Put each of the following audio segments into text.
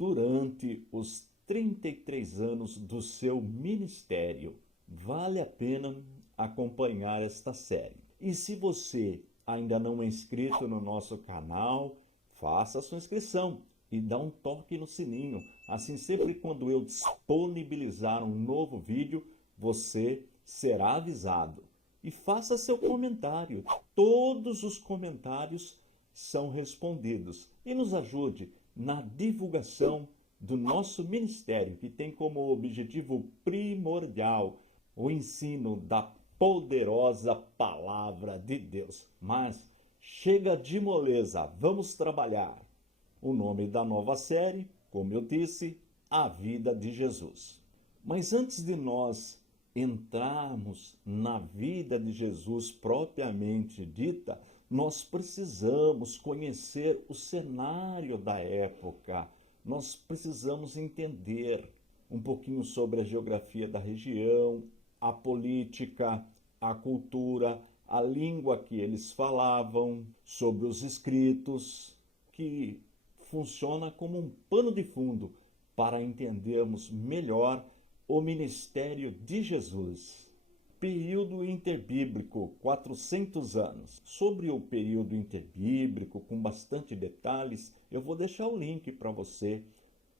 durante os 33 anos do seu ministério. Vale a pena acompanhar esta série. E se você ainda não é inscrito no nosso canal, faça a sua inscrição e dá um toque no sininho. Assim, sempre quando eu disponibilizar um novo vídeo, você será avisado. E faça seu comentário. Todos os comentários são respondidos. E nos ajude na divulgação do nosso ministério, que tem como objetivo primordial o ensino da poderosa palavra de Deus. Mas chega de moleza, vamos trabalhar. O nome da nova série, como eu disse, A Vida de Jesus. Mas antes de nós entrarmos na vida de Jesus propriamente dita, nós precisamos conhecer o cenário da época. Nós precisamos entender um pouquinho sobre a geografia da região, a política, a cultura, a língua que eles falavam, sobre os escritos, que funciona como um pano de fundo para entendermos melhor o ministério de Jesus. Período interbíblico, 400 anos. Sobre o período interbíblico, com bastante detalhes, eu vou deixar o link para você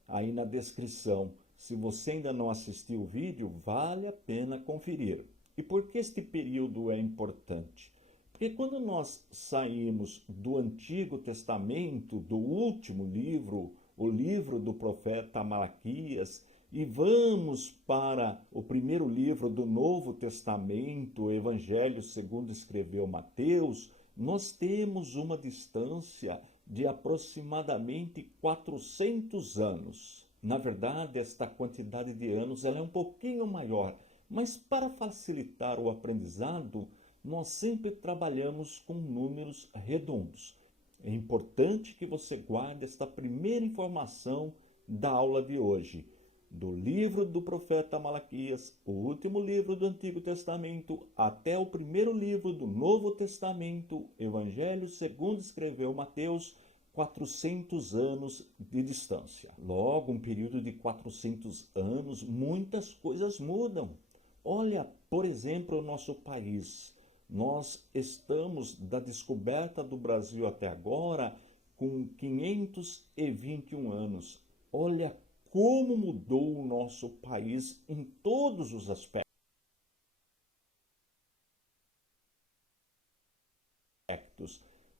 aí na descrição. Se você ainda não assistiu o vídeo, vale a pena conferir. E por que este período é importante? Porque quando nós saímos do Antigo Testamento, do último livro, o livro do profeta Malaquias, e vamos para o primeiro livro do Novo Testamento, o Evangelho segundo escreveu Mateus, nós temos uma distância de aproximadamente 400 anos. Na verdade, esta quantidade de anos ela é um pouquinho maior, mas para facilitar o aprendizado, nós sempre trabalhamos com números redondos. É importante que você guarde esta primeira informação da aula de hoje. Do livro do profeta Malaquias, o último livro do Antigo Testamento, até o primeiro livro do Novo Testamento, Evangelho segundo escreveu Mateus, 400 anos de distância. Logo, um período de 400 anos, muitas coisas mudam. Olha, por exemplo, o nosso país. Nós estamos, da descoberta do Brasil até agora, com 521 anos. Olha como mudou o nosso país em todos os aspectos.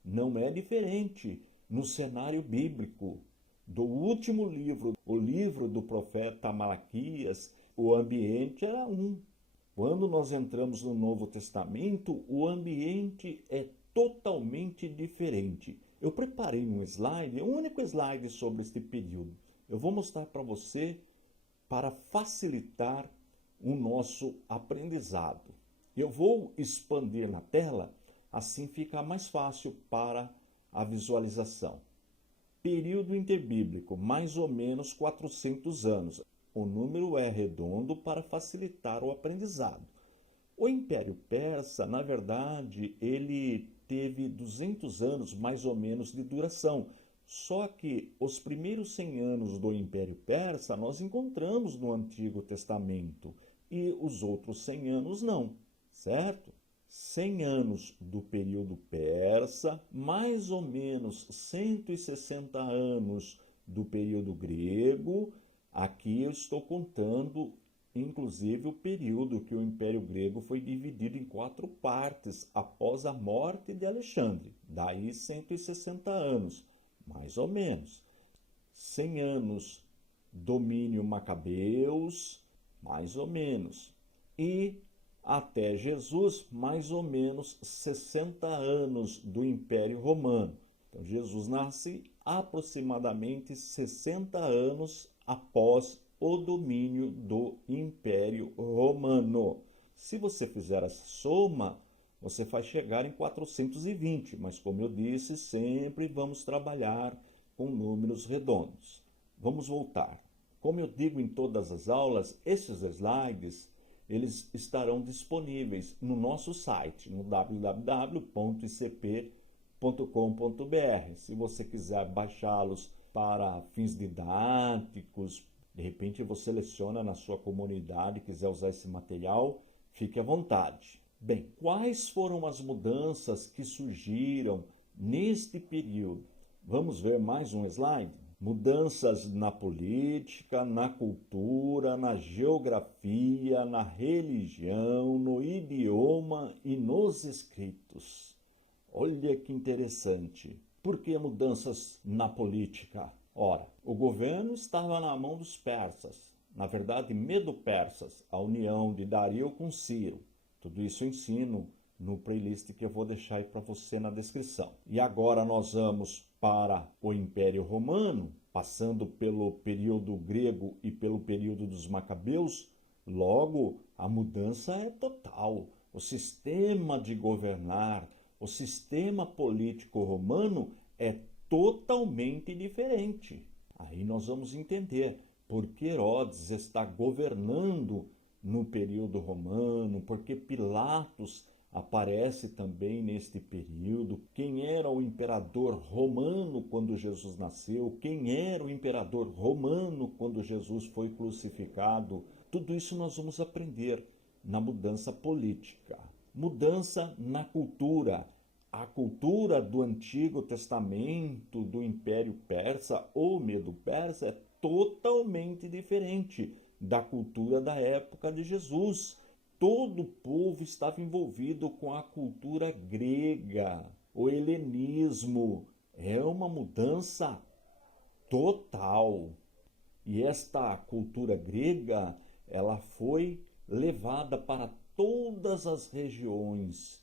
Não é diferente no cenário bíblico. Do último livro, o livro do profeta Malaquias, o ambiente era um. Quando nós entramos no Novo Testamento, o ambiente é totalmente diferente. Eu preparei um slide, um único slide sobre este período. Eu vou mostrar para você para facilitar o nosso aprendizado. Eu vou expandir na tela, assim fica mais fácil para a visualização. Período interbíblico, mais ou menos 400 anos. O número é redondo para facilitar o aprendizado. O Império Persa, na verdade, ele teve 200 anos mais ou menos de duração. Só que os primeiros 100 anos do Império Persa nós encontramos no Antigo Testamento e os outros 100 anos não, certo? 100 anos do período persa, mais ou menos 160 anos do período grego. Aqui eu estou contando, inclusive, o período que o Império Grego foi dividido em 4 partes após a morte de Alexandre. Daí 160 anos, mais ou menos. 100 anos domínio Macabeus, mais ou menos. E até Jesus, mais ou menos 60 anos do Império Romano. Então, Jesus nasce aproximadamente 60 anos após o domínio do Império Romano. Se você fizer essa soma, você vai chegar em 420, mas como eu disse, sempre vamos trabalhar com números redondos. Vamos voltar. Como eu digo em todas as aulas, esses slides eles estarão disponíveis no nosso site, no www.icp.com.br. Se você quiser baixá-los para fins didáticos. De repente você seleciona na sua comunidade, quiser usar esse material, fique à vontade. Bem, quais foram as mudanças que surgiram neste período? Vamos ver mais um slide? Mudanças na política, na cultura, na geografia, na religião, no idioma e nos escritos. Olha que interessante. Por que mudanças na política? Ora, o governo estava na mão dos persas, na verdade medo-persas, a união de Dario com Ciro. Tudo isso eu ensino no playlist que eu vou deixar aí para você na descrição. E agora nós vamos para o Império Romano, passando pelo período grego e pelo período dos Macabeus. Logo, a mudança é total. O sistema de governar, o sistema político romano é totalmente diferente. Aí nós vamos entender por que Herodes está governando no período romano, por que Pilatos aparece também neste período, quem era o imperador romano quando Jesus nasceu, quem era o imperador romano quando Jesus foi crucificado. Tudo isso nós vamos aprender na mudança política. Mudança na cultura. A cultura do Antigo Testamento, do Império Persa ou Medo-Persa é totalmente diferente da cultura da época de Jesus. Todo o povo estava envolvido com a cultura grega, o helenismo. É uma mudança total. E esta cultura grega, ela foi levada para todas as regiões.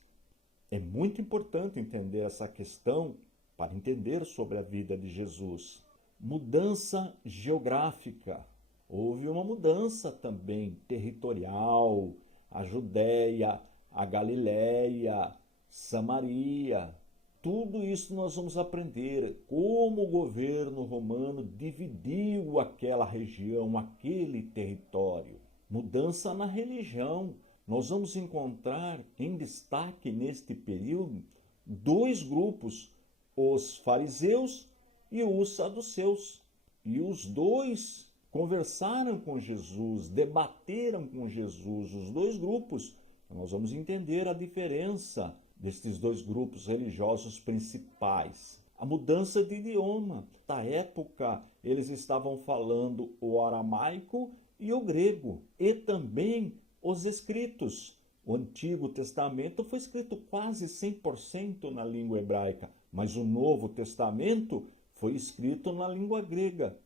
É muito importante entender essa questão para entender sobre a vida de Jesus. Mudança geográfica. Houve uma mudança também territorial. A Judéia, a Galiléia, Samaria. Tudo isso nós vamos aprender como o governo romano dividiu aquela região, aquele território. Mudança na religião. Nós vamos encontrar em destaque neste período dois grupos, os fariseus e os saduceus. E os dois conversaram com Jesus, debateram com Jesus, os dois grupos. Nós vamos entender a diferença destes dois grupos religiosos principais. A mudança de idioma. Na época, eles estavam falando o aramaico e o grego, e também os escritos. O Antigo Testamento foi escrito quase 100% na língua hebraica, mas o Novo Testamento foi escrito na língua grega.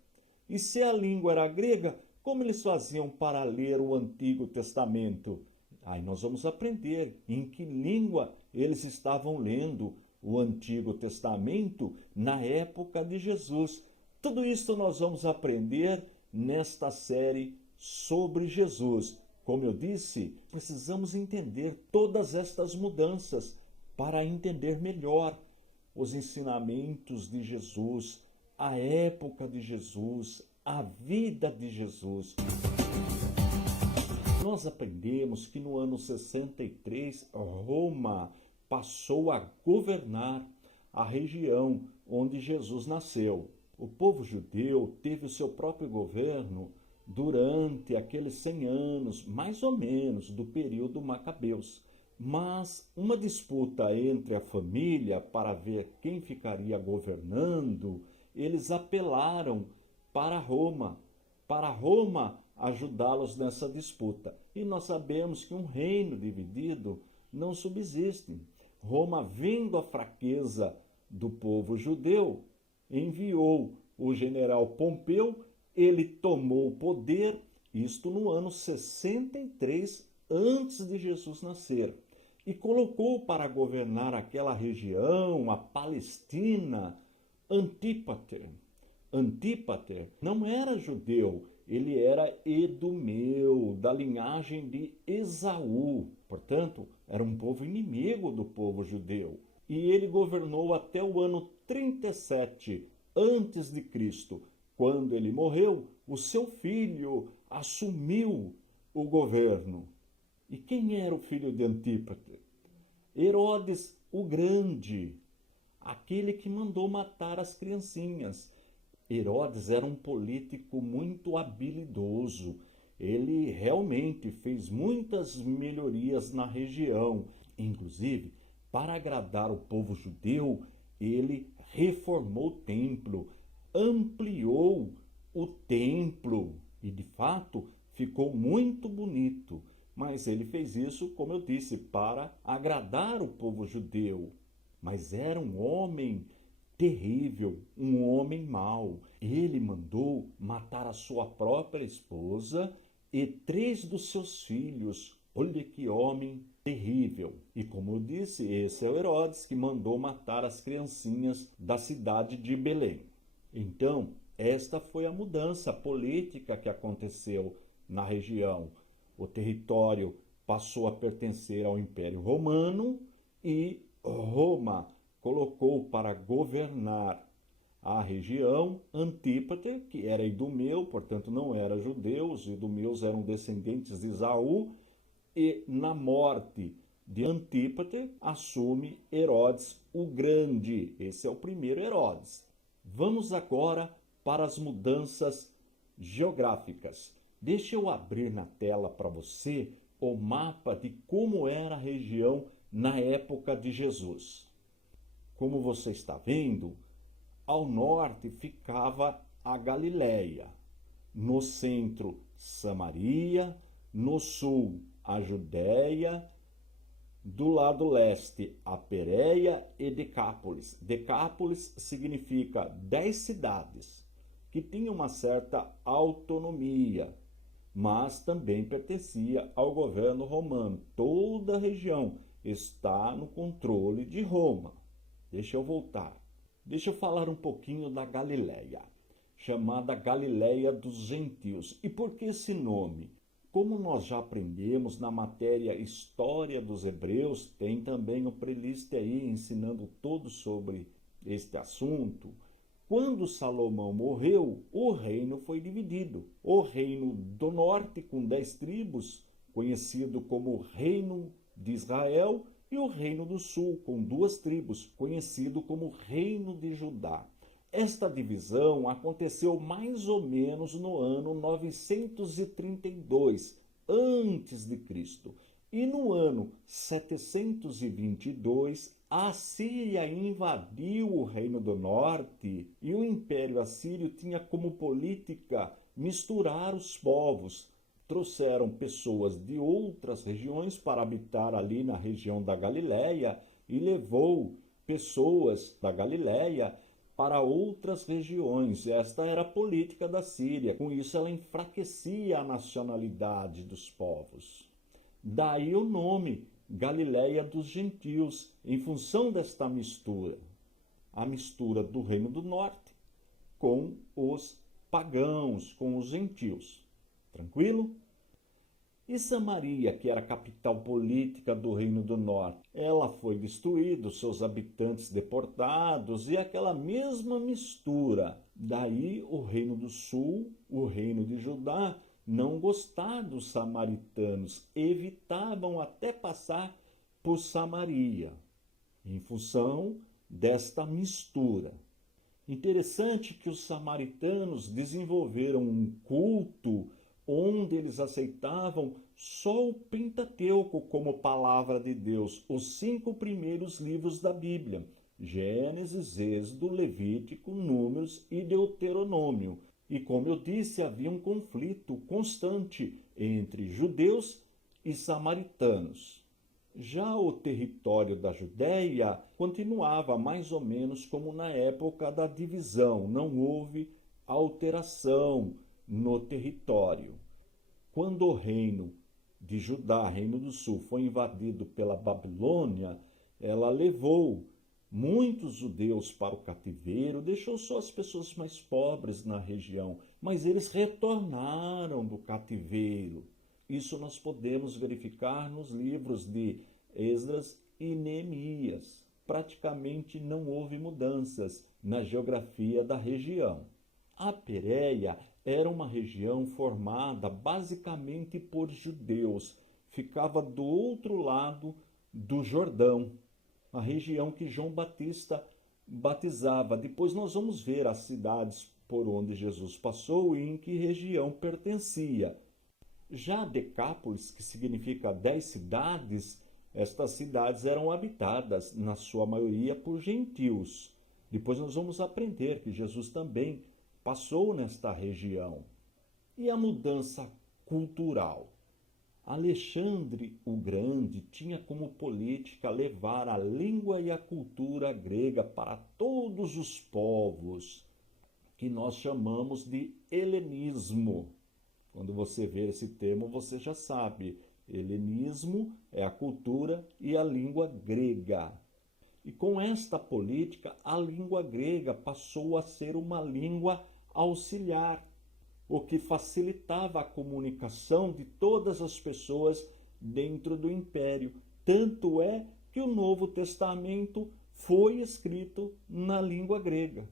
E se a língua era grega, como eles faziam para ler o Antigo Testamento? Aí nós vamos aprender em que língua eles estavam lendo o Antigo Testamento na época de Jesus. Tudo isso nós vamos aprender nesta série sobre Jesus. Como eu disse, precisamos entender todas estas mudanças para entender melhor os ensinamentos de Jesus, a época de Jesus, a vida de Jesus. Nós aprendemos que no ano 63, Roma passou a governar a região onde Jesus nasceu. O povo judeu teve o seu próprio governo durante aqueles 100 anos, mais ou menos, do período Macabeus. Mas uma disputa entre a família para ver quem ficaria governando, eles apelaram para Roma ajudá-los nessa disputa. E nós sabemos que um reino dividido não subsiste. Roma, vendo a fraqueza do povo judeu, enviou o general Pompeu. Ele tomou o poder, isto no ano 63 antes de Jesus nascer, e colocou para governar aquela região, a Palestina, Antípater. Antípater não era judeu, ele era edumeu, da linhagem de Esaú. Portanto, era um povo inimigo do povo judeu. E ele governou até o ano 37 antes de Cristo. Quando ele morreu, o seu filho assumiu o governo. E quem era o filho de Antípater? Herodes o Grande, aquele que mandou matar as criancinhas. Herodes era um político muito habilidoso. Ele realmente fez muitas melhorias na região. Inclusive, para agradar o povo judeu, ele reformou o templo, ampliou o templo e, de fato, ficou muito bonito. Mas ele fez isso, como eu disse, para agradar o povo judeu. Mas era um homem terrível, um homem mau. Ele mandou matar a sua própria esposa e 3 dos seus filhos. Olha que homem terrível. E como eu disse, esse é o Herodes que mandou matar as criancinhas da cidade de Belém. Então, esta foi a mudança política que aconteceu na região. O território passou a pertencer ao Império Romano e Roma colocou para governar a região Antípater, que era idumeu, portanto não era judeu, os idumeus eram descendentes de Esaú, e na morte de Antípater assume Herodes o Grande. Esse é o primeiro Herodes. Vamos agora para as mudanças geográficas. Deixa eu abrir na tela para você o mapa de como era a região na época de Jesus. Como você está vendo, ao norte ficava a Galileia, no centro Samaria, no sul a Judéia, do lado leste a Pérea e Decápolis. Decápolis significa 10 cidades, que tinham uma certa autonomia, mas também pertencia ao governo romano. Toda a região está no controle de Roma. Deixa eu voltar. Deixa eu falar um pouquinho da Galileia, chamada Galileia dos Gentios. E por que esse nome? Como nós já aprendemos na matéria História dos Hebreus, tem também o playlist aí ensinando tudo sobre este assunto. Quando Salomão morreu, o reino foi dividido. O reino do norte, com 10 tribos, conhecido como Reino de Israel, e o reino do sul, com 2 tribos, conhecido como Reino de Judá. Esta divisão aconteceu mais ou menos no ano 932 a.C. E no ano 722, a Assíria invadiu o Reino do Norte e o Império Assírio tinha como política misturar os povos. Trouxeram pessoas de outras regiões para habitar ali na região da Galileia e levou pessoas da Galileia para outras regiões. Esta era a política da Síria. Com isso, ela enfraquecia a nacionalidade dos povos. Daí o nome Galileia dos Gentios, em função desta mistura. A mistura do Reino do Norte com os pagãos, com os gentios. Tranquilo? E Samaria, que era a capital política do Reino do Norte, ela foi destruída, seus habitantes deportados e aquela mesma mistura. Daí o Reino do Sul, o Reino de Judá, não gostavam dos samaritanos, evitavam até passar por Samaria, em função desta mistura. Interessante que os samaritanos desenvolveram um culto onde eles aceitavam só o Pentateuco como palavra de Deus, os 5 primeiros livros da Bíblia, Gênesis, Êxodo, Levítico, Números e Deuteronômio. E como eu disse, havia um conflito constante entre judeus e samaritanos. Já o território da Judéia continuava mais ou menos como na época da divisão, não houve alteração no território. Quando o reino de Judá, Reino do Sul, foi invadido pela Babilônia, ela levou muitos judeus para o cativeiro, deixou só as pessoas mais pobres na região, mas eles retornaram do cativeiro. Isso nós podemos verificar nos livros de Esdras e Neemias. Praticamente não houve mudanças na geografia da região. A Pérea era uma região formada basicamente por judeus. Ficava do outro lado do Jordão, a região que João Batista batizava. Depois nós vamos ver as cidades por onde Jesus passou e em que região pertencia. Já Decápolis, que significa 10 cidades, estas cidades eram habitadas, na sua maioria, por gentios. Depois nós vamos aprender que Jesus também passou nesta região. E a mudança cultural? Alexandre o Grande tinha como política levar a língua e a cultura grega para todos os povos, que nós chamamos de helenismo. Quando você vê esse termo, você já sabe. Helenismo é a cultura e a língua grega. E com esta política, a língua grega passou a ser uma língua auxiliar, o que facilitava a comunicação de todas as pessoas dentro do império. Tanto é que o Novo Testamento foi escrito na língua grega.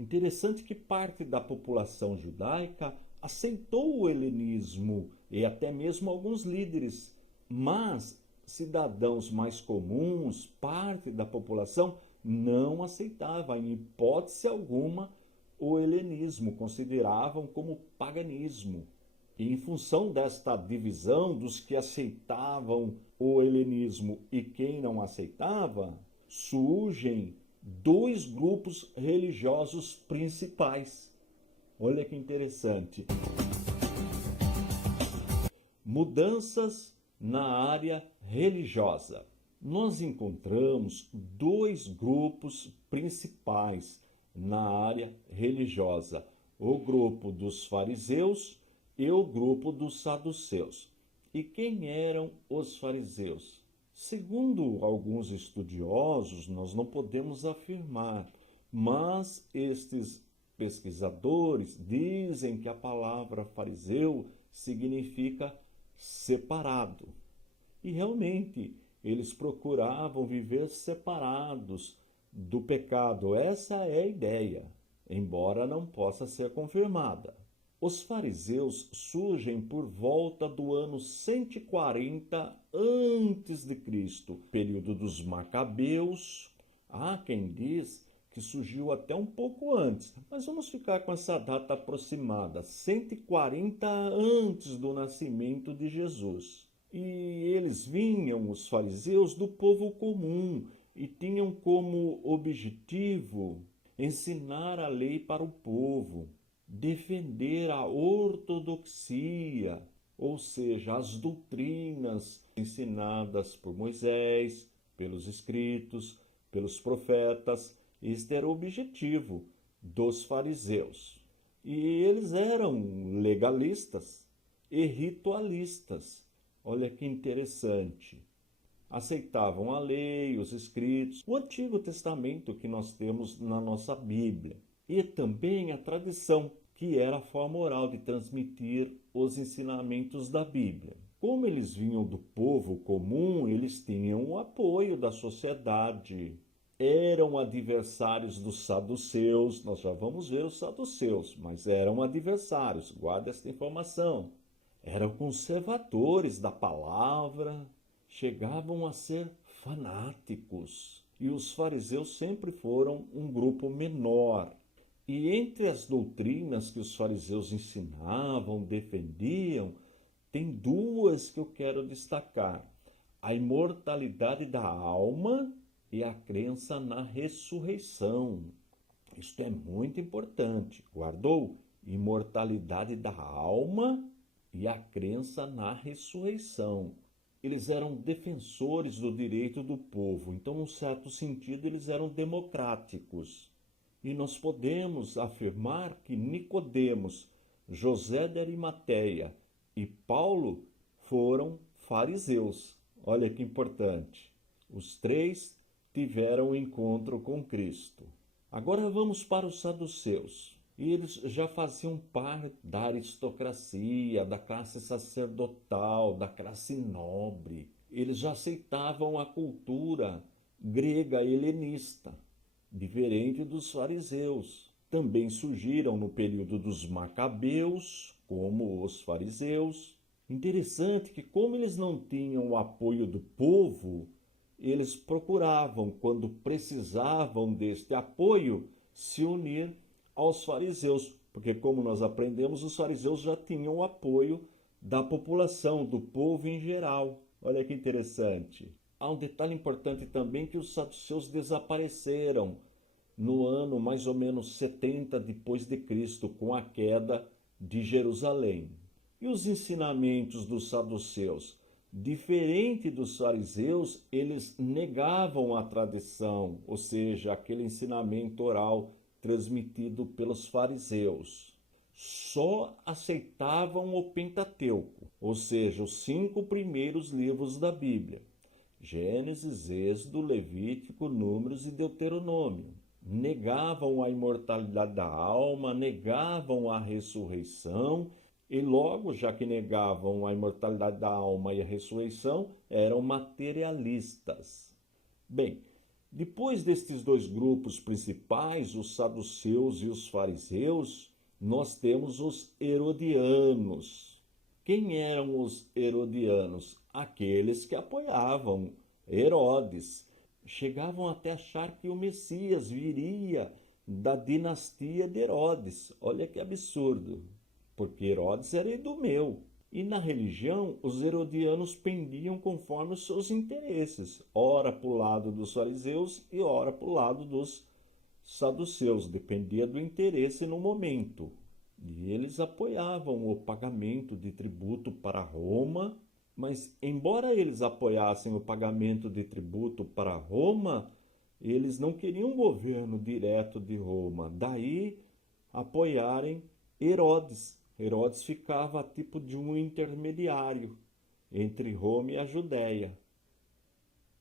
Interessante que parte da população judaica aceitou o helenismo e até mesmo alguns líderes, mas cidadãos mais comuns, parte da população, não aceitava em hipótese alguma o helenismo, consideravam como paganismo. E em função desta divisão dos que aceitavam o helenismo e quem não aceitava, surgem dois grupos religiosos principais. Olha que interessante. Mudanças na área religiosa. Nós encontramos dois grupos principais na área religiosa: o grupo dos fariseus e o grupo dos saduceus. E quem eram os fariseus? Segundo alguns estudiosos, nós não podemos afirmar, mas estes pesquisadores dizem que a palavra fariseu significa separado. E realmente, eles procuravam viver separados do pecado. Essa é a ideia, embora não possa ser confirmada. Os fariseus surgem por volta do ano 140 a.C., período dos Macabeus. Há quem diz que surgiu até um pouco antes, mas vamos ficar com essa data aproximada, 140 antes do nascimento de Jesus. E eles vinham, os fariseus, do povo comum e tinham como objetivo ensinar a lei para o povo, defender a ortodoxia, ou seja, as doutrinas ensinadas por Moisés, pelos escritos, pelos profetas. Este era o objetivo dos fariseus. E eles eram legalistas e ritualistas. Olha que interessante. Aceitavam a lei, os escritos, o Antigo Testamento que nós temos na nossa Bíblia. E também a tradição, que era a forma oral de transmitir os ensinamentos da Bíblia. Como eles vinham do povo comum, eles tinham o apoio da sociedade. Eram adversários dos saduceus, nós já vamos ver os saduceus, mas eram adversários, guarda esta informação. Eram conservadores da palavra, chegavam a ser fanáticos. E os fariseus sempre foram um grupo menor. E entre as doutrinas que os fariseus ensinavam, defendiam, tem duas que eu quero destacar: a imortalidade da alma e a crença na ressurreição. Isto é muito importante. Guardou? Imortalidade da alma e a crença na ressurreição. Eles eram defensores do direito do povo, então, num certo sentido, eles eram democráticos. E nós podemos afirmar que Nicodemos, José de Arimateia e Paulo foram fariseus. Olha que importante. Os três tiveram um encontro com Cristo. Agora vamos para os saduceus. E eles já faziam parte da aristocracia, da classe sacerdotal, da classe nobre. Eles já aceitavam a cultura grega helenista, diferente dos fariseus. Também surgiram no período dos Macabeus, como os fariseus. Interessante que, como eles não tinham o apoio do povo, eles procuravam, quando precisavam deste apoio, se unir aos fariseus, porque, como nós aprendemos, os fariseus já tinham o apoio da população, do povo em geral. Olha que interessante. Há um detalhe importante também, que os saduceus desapareceram no ano mais ou menos 70 depois de Cristo, com a queda de Jerusalém. E os ensinamentos dos saduceus? Diferente dos fariseus, eles negavam a tradição, ou seja, aquele ensinamento oral transmitido pelos fariseus. Só aceitavam o Pentateuco, ou seja, os 5 primeiros livros da Bíblia: Gênesis, Êxodo, Levítico, Números e Deuteronômio. Negavam a imortalidade da alma, negavam a ressurreição, e logo, já que negavam a imortalidade da alma e a ressurreição, eram materialistas. Bem, depois destes 2 grupos principais, os saduceus e os fariseus, nós temos os herodianos. Quem eram os herodianos? Aqueles que apoiavam Herodes. Chegavam até a achar que o Messias viria da dinastia de Herodes. Olha que absurdo, porque Herodes era idumeu. E na religião, os herodianos pendiam conforme os seus interesses, ora para o lado dos fariseus e ora para o lado dos saduceus, dependia do interesse no momento. E eles apoiavam o pagamento de tributo para Roma, mas embora eles apoiassem o pagamento de tributo para Roma, eles não queriam um governo direto de Roma, daí apoiarem Herodes. Herodes ficava tipo de um intermediário entre Roma e a Judéia.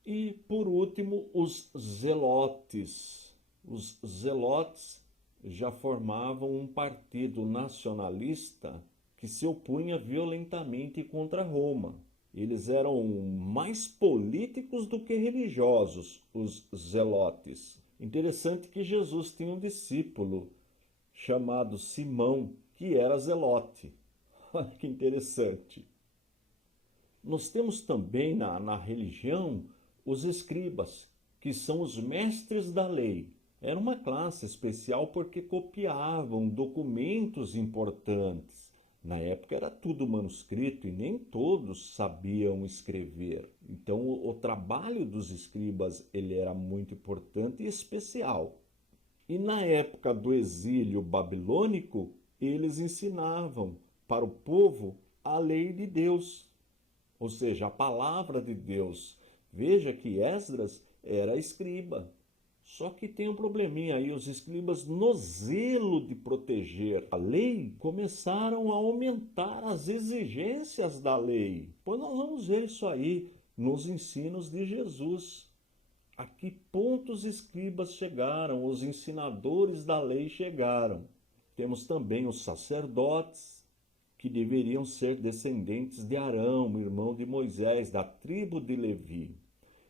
E, por último, os zelotes. Os zelotes já formavam um partido nacionalista que se opunha violentamente contra Roma. Eles eram mais políticos do que religiosos, os zelotes. Interessante que Jesus tinha um discípulo chamado Simão, que era zelote. Olha que interessante. Nós temos também na religião os escribas, que são os mestres da lei. Era uma classe especial porque copiavam documentos importantes. Na época era tudo manuscrito e nem todos sabiam escrever. Então o trabalho dos escribas ele era muito importante e especial. E na época do exílio babilônico, eles ensinavam para o povo a lei de Deus, ou seja, a palavra de Deus. Veja que Esdras era escriba. Só que tem um probleminha aí, os escribas, no zelo de proteger a lei, começaram a aumentar as exigências da lei. Pois nós vamos ver isso aí nos ensinos de Jesus. A que ponto os escribas chegaram, os ensinadores da lei chegaram. Temos também os sacerdotes, que deveriam ser descendentes de Arão, irmão de Moisés, da tribo de Levi.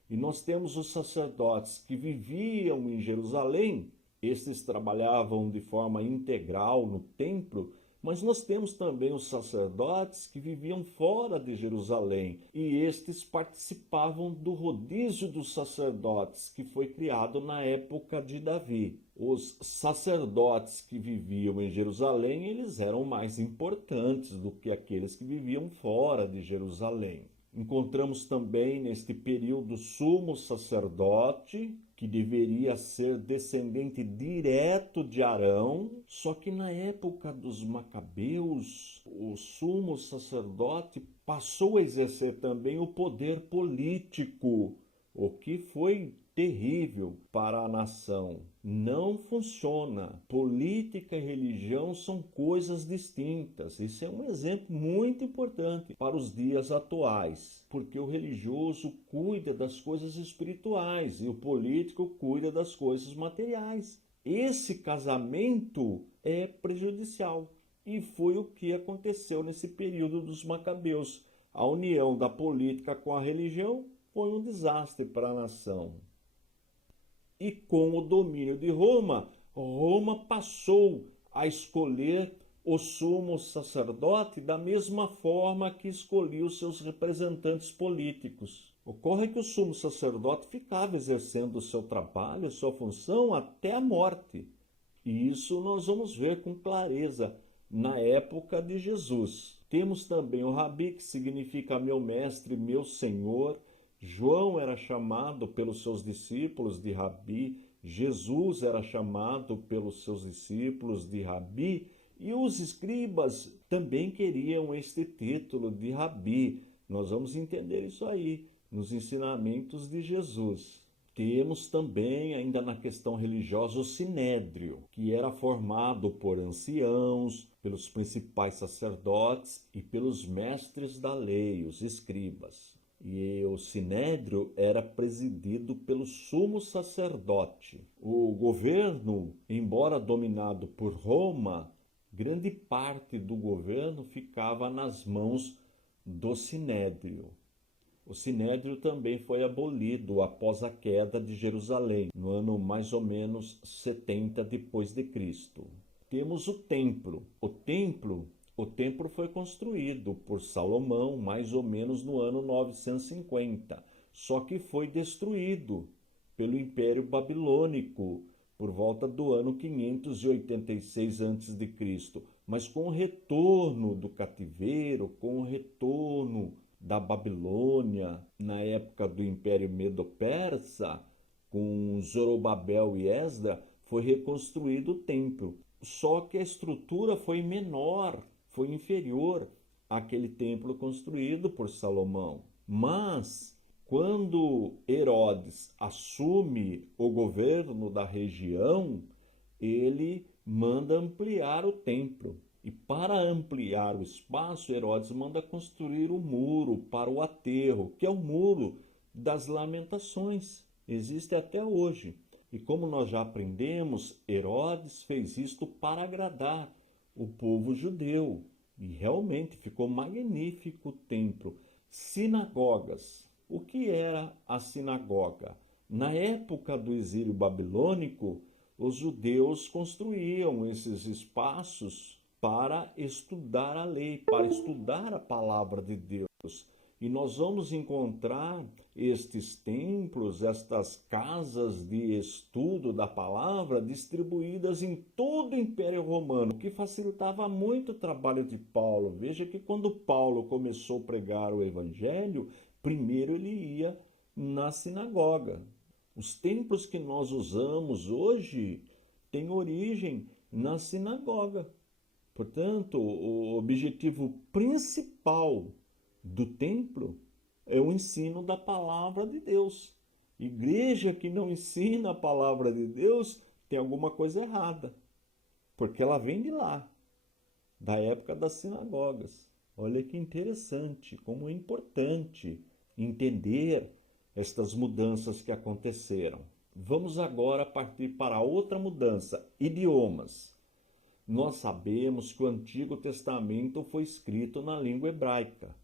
E nós temos os sacerdotes que viviam em Jerusalém, estes trabalhavam de forma integral no templo, mas nós temos também os sacerdotes que viviam fora de Jerusalém, e estes participavam do rodízio dos sacerdotes, que foi criado na época de Davi. Os sacerdotes que viviam em Jerusalém, eles eram mais importantes do que aqueles que viviam fora de Jerusalém. Encontramos também neste período o sumo sacerdote, que deveria ser descendente direto de Arão, só que na época dos Macabeus, o sumo sacerdote passou a exercer também o poder político, o que foi terrível para a nação. Não funciona. Política e religião são coisas distintas. Isso é um exemplo muito importante para os dias atuais, porque o religioso cuida das coisas espirituais e o político cuida das coisas materiais. Esse casamento é prejudicial e foi o que aconteceu nesse período dos Macabeus. A união da política com a religião foi um desastre para a nação. E com o domínio de Roma, Roma passou a escolher o sumo sacerdote da mesma forma que escolhia os seus representantes políticos. Ocorre que o sumo sacerdote ficava exercendo o seu trabalho, a sua função até a morte. E isso nós vamos ver com clareza na época de Jesus. Temos também o Rabi, que significa meu mestre, meu senhor. João era chamado pelos seus discípulos de Rabi. Jesus era chamado pelos seus discípulos de Rabi. E os escribas também queriam este título de Rabi. Nós vamos entender isso aí nos ensinamentos de Jesus. Temos também, ainda na questão religiosa, o Sinédrio, que era formado por anciãos, pelos principais sacerdotes e pelos mestres da lei, os escribas. E o Sinédrio era presidido pelo sumo sacerdote. O governo, embora dominado por Roma, grande parte do governo ficava nas mãos do Sinédrio. O Sinédrio também foi abolido após a queda de Jerusalém, no ano mais ou menos 70 depois de Cristo. Temos o templo. O templo foi construído por Salomão mais ou menos no ano 950, só que foi destruído pelo Império Babilônico por volta do ano 586 a.C. Mas com o retorno do cativeiro, com o retorno da Babilônia, na época do Império Medo-Persa, com Zorobabel e Esdra, foi reconstruído o templo. Só que a estrutura foi menor, foi inferior àquele templo construído por Salomão. Mas, quando Herodes assume o governo da região, ele manda ampliar o templo. E para ampliar o espaço, Herodes manda construir o muro para o aterro, que é o muro das lamentações. Existe até hoje. E como nós já aprendemos, Herodes fez isto para agradar o povo judeu. E realmente ficou magnífico o templo. Sinagogas. O que era a sinagoga? Na época do exílio babilônico, os judeus construíam esses espaços para estudar a lei, para estudar a palavra de Deus. E nós vamos encontrar estes templos, estas casas de estudo da palavra distribuídas em todo o Império Romano, que facilitava muito o trabalho de Paulo. Veja que quando Paulo começou a pregar o Evangelho, primeiro ele ia na sinagoga. Os templos que nós usamos hoje têm origem na sinagoga. Portanto, o objetivo principal do templo é o ensino da palavra de Deus. Igreja que não ensina a palavra de Deus tem alguma coisa errada, porque ela vem de lá, da época das sinagogas. Olha que interessante, como é importante entender estas mudanças que aconteceram. Vamos agora partir para outra mudança, idiomas. Nós sabemos que o Antigo Testamento foi escrito na língua hebraica,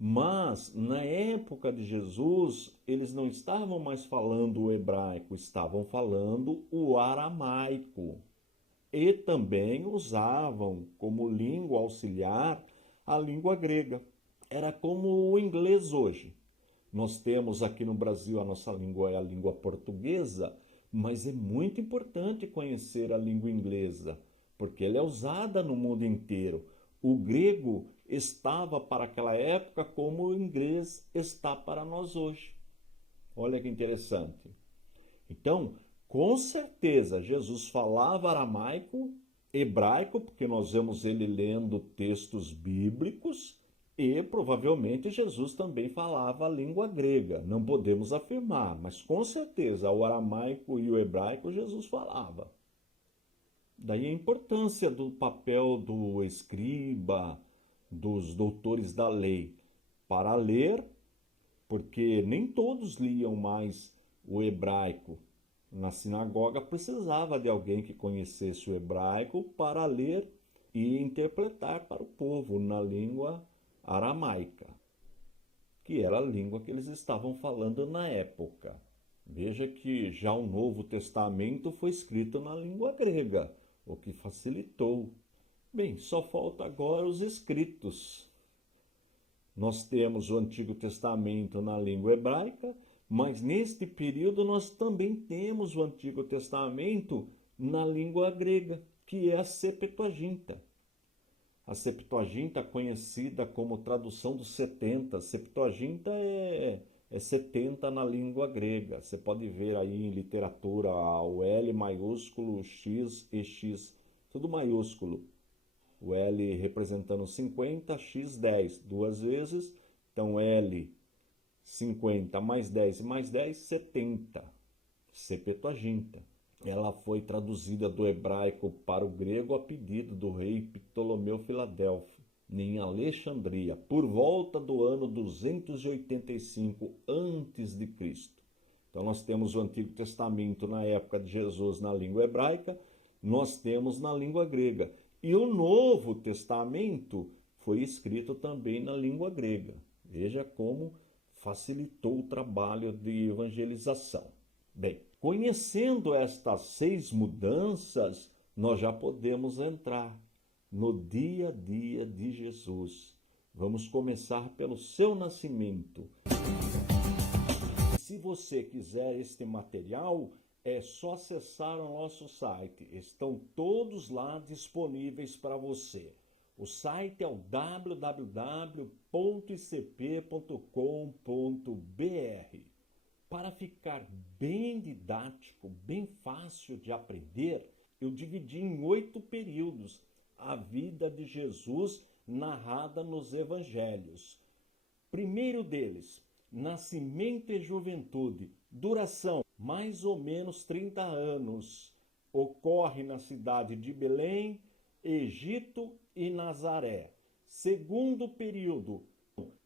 mas na época de Jesus eles não estavam mais falando o hebraico, estavam falando o aramaico. E também usavam como língua auxiliar a língua grega. Era como o inglês hoje. Nós temos aqui no Brasil a nossa língua é a língua portuguesa, mas é muito importante conhecer a língua inglesa, porque ela é usada no mundo inteiro. O grego estava para aquela época como o inglês está para nós hoje. Olha que interessante. Então, com certeza, Jesus falava aramaico, hebraico, porque nós vemos ele lendo textos bíblicos, e provavelmente Jesus também falava a língua grega. Não podemos afirmar, mas com certeza o aramaico e o hebraico Jesus falava. Daí a importância do papel do escriba, dos doutores da lei, para ler, porque nem todos liam mais o hebraico. Na sinagoga precisava de alguém que conhecesse o hebraico para ler e interpretar para o povo na língua aramaica, que era a língua que eles estavam falando na época. Veja que já o Novo Testamento foi escrito na língua grega, o que facilitou. Bem, só falta agora os escritos. Nós temos o Antigo Testamento na língua hebraica, mas neste período nós também temos o Antigo Testamento na língua grega, que é a Septuaginta. A Septuaginta, conhecida como tradução dos 70. Septuaginta é 70 na língua grega. Você pode ver aí em literatura o L maiúsculo, X e X, tudo maiúsculo. O L representando 50, X 10, duas vezes. Então L 50 mais 10 mais 10, 70. Septuaginta. Ela foi traduzida do hebraico para o grego a pedido do rei Ptolomeu Filadelfo, em Alexandria, por volta do ano 285 a.C. Então nós temos o Antigo Testamento na época de Jesus na língua hebraica, nós temos na língua grega. E o Novo Testamento foi escrito também na língua grega. Veja como facilitou o trabalho de evangelização. Bem, conhecendo estas 6 mudanças, nós já podemos entrar no dia a dia de Jesus. Vamos começar pelo seu nascimento. Se você quiser este material, é só acessar o nosso site. Estão todos lá disponíveis para você. O site é o www.icp.com.br. Para ficar bem didático, bem fácil de aprender, eu dividi em 8 períodos a vida de Jesus narrada nos evangelhos. Primeiro deles, nascimento e juventude, duração mais ou menos 30 anos. Ocorre na cidade de Belém, Egito e Nazaré. Segundo período,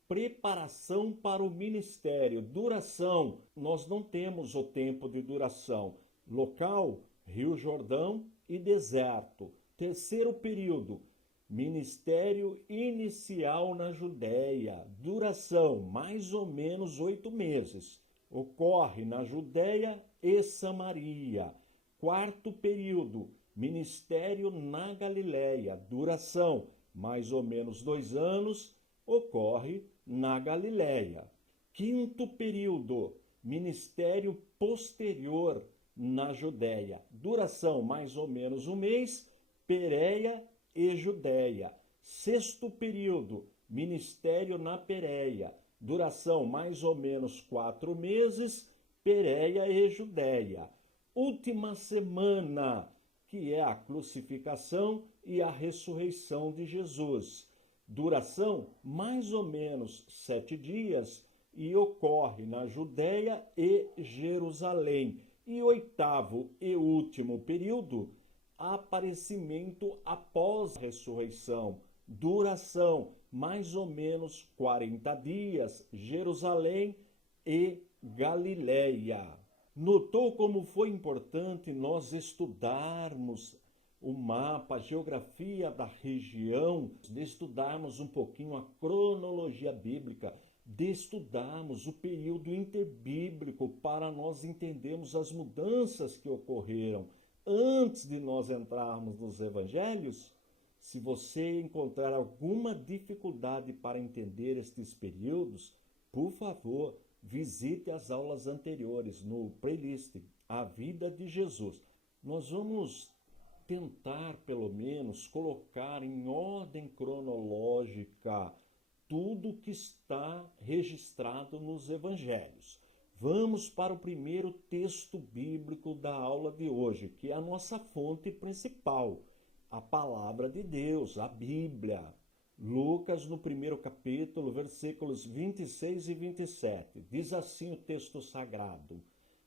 preparação para o ministério. Duração, nós não temos o tempo de duração. Local, Rio Jordão e deserto. Terceiro período, ministério inicial na Judéia. Duração, mais ou menos 8 meses. Ocorre na Judéia e Samaria. Quarto período, ministério na Galileia. Duração, mais ou menos 2 anos. Ocorre na Galileia. Quinto período, ministério posterior na Judéia. Duração mais ou menos 1 mês, Pérea e Judéia. Sexto período, ministério na Pérea. Duração mais ou menos 4 meses, Pérea e Judéia. Última semana, que é a crucificação e a ressurreição de Jesus. Duração mais ou menos 7 dias e ocorre na Judéia e Jerusalém. E oitavo e último período, aparecimento após a ressurreição. Duração mais ou menos 40 dias, Jerusalém e Galileia. Notou como foi importante nós estudarmos o mapa, a geografia da região, de estudarmos um pouquinho a cronologia bíblica, de estudarmos o período interbíblico para nós entendermos as mudanças que ocorreram antes de nós entrarmos nos evangelhos? Se você encontrar alguma dificuldade para entender estes períodos, por favor, visite as aulas anteriores no playlist A Vida de Jesus. Nós vamos tentar, pelo menos, colocar em ordem cronológica tudo que está registrado nos evangelhos. Vamos para o primeiro texto bíblico da aula de hoje, que é a nossa fonte principal, a palavra de Deus, a Bíblia. Lucas, no primeiro capítulo, versículos 26 e 27. Diz assim o texto sagrado: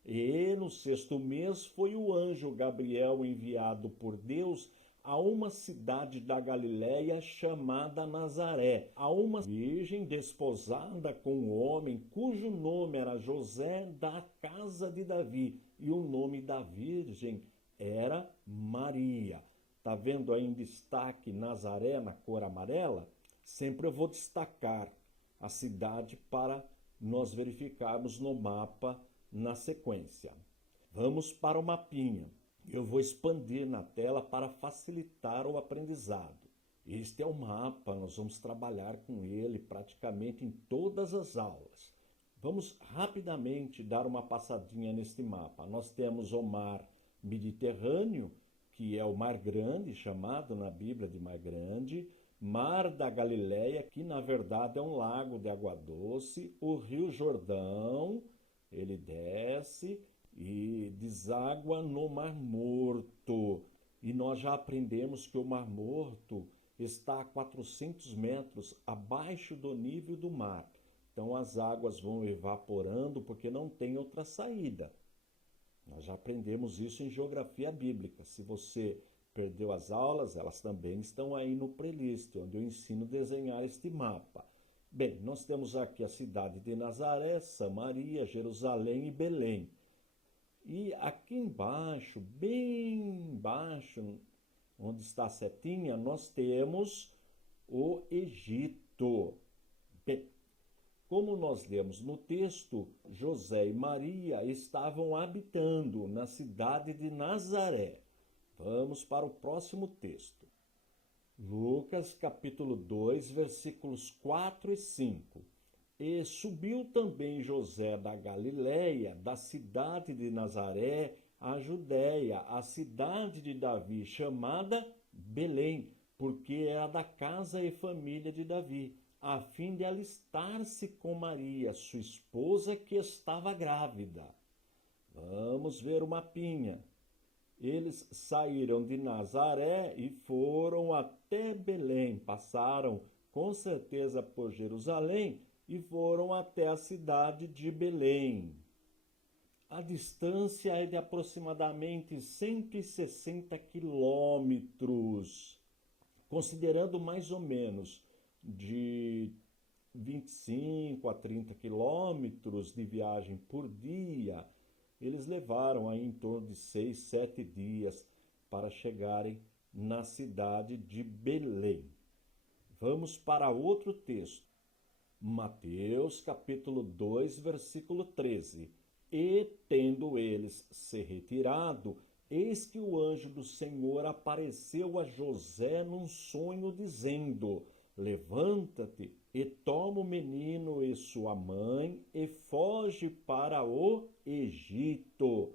E no 6º mês foi o anjo Gabriel enviado por Deus a uma cidade da Galiléia chamada Nazaré, a uma virgem desposada com um homem cujo nome era José, da casa de Davi, e o nome da virgem era Maria. Está vendo aí em destaque Nazaré na cor amarela? Sempre eu vou destacar a cidade para nós verificarmos no mapa na sequência. Vamos para o mapinha. Eu vou expandir na tela para facilitar o aprendizado. Este é o mapa, nós vamos trabalhar com ele praticamente em todas as aulas. Vamos rapidamente dar uma passadinha neste mapa. Nós temos o mar Mediterrâneo, que é o Mar Grande, chamado na Bíblia de Mar Grande, Mar da Galileia, que na verdade é um lago de água doce, o Rio Jordão, ele desce e deságua no Mar Morto. E nós já aprendemos que o Mar Morto está a 400 metros abaixo do nível do mar. Então as águas vão evaporando porque não tem outra saída. Nós já aprendemos isso em geografia bíblica. Se você perdeu as aulas, elas também estão aí no playlist, onde eu ensino a desenhar este mapa. Bem, nós temos aqui a cidade de Nazaré, Samaria, Jerusalém e Belém. E aqui embaixo, bem embaixo, onde está a setinha, nós temos o Egito. Bem, como nós lemos no texto, José e Maria estavam habitando na cidade de Nazaré. Vamos para o próximo texto. Lucas capítulo 2, versículos 4 e 5. E subiu também José da Galileia, da cidade de Nazaré, à Judéia, a cidade de Davi, chamada Belém, porque era da casa e família de Davi, a fim de alistar-se com Maria, sua esposa, que estava grávida. Vamos ver o mapinha. Eles saíram de Nazaré e foram até Belém, passaram com certeza por Jerusalém e foram até a cidade de Belém. A distância é de aproximadamente 160 quilômetros, considerando mais ou menos de 25 a 30 quilômetros de viagem por dia. Eles levaram aí em torno de 6, 7 dias para chegarem na cidade de Belém. Vamos para outro texto. Mateus capítulo 2, versículo 13. E tendo eles se retirado, eis que o anjo do Senhor apareceu a José num sonho, dizendo: levanta-te e toma o menino e sua mãe e foge para o Egito.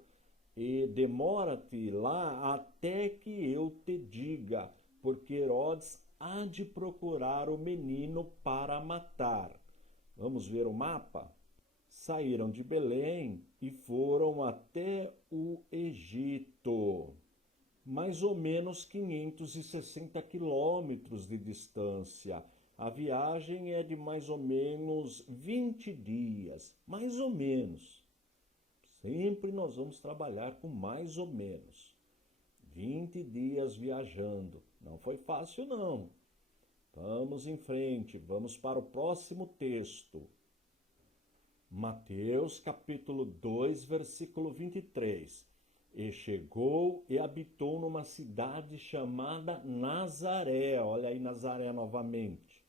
E demora-te lá até que eu te diga, porque Herodes há de procurar o menino para matar. Vamos ver o mapa? Saíram de Belém e foram até o Egito. Mais ou menos 560 quilômetros de distância. A viagem é de mais ou menos 20 dias, mais ou menos. Sempre nós vamos trabalhar com mais ou menos. 20 dias viajando. Não foi fácil, não. Vamos em frente, vamos para o próximo texto. Mateus capítulo 2, versículo 23. E chegou e habitou numa cidade chamada Nazaré. Olha aí Nazaré novamente.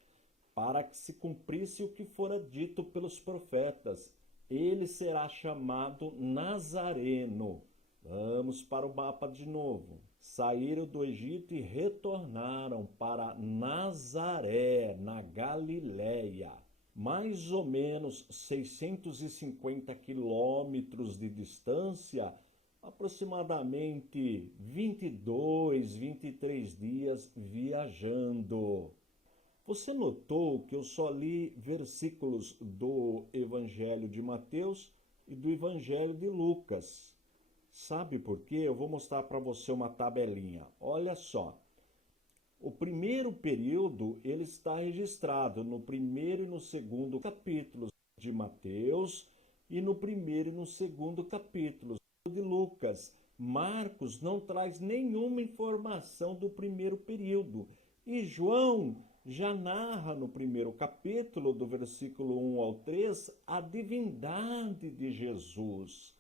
Para que se cumprisse o que fora dito pelos profetas. Ele será chamado Nazareno. Vamos para o mapa de novo. Saíram do Egito e retornaram para Nazaré, na Galileia. Mais ou menos 650 quilômetros de distância, aproximadamente 22, 23 dias viajando. Você notou que eu só li versículos do Evangelho de Mateus e do Evangelho de Lucas. Sabe por quê? Eu vou mostrar para você uma tabelinha. Olha só. O primeiro período ele está registrado no primeiro e no segundo capítulos de Mateus e no primeiro e no segundo capítulos de Lucas. Marcos não traz nenhuma informação do primeiro período. E João já narra no primeiro capítulo, do versículo 1 ao 3, a divindade de Jesus.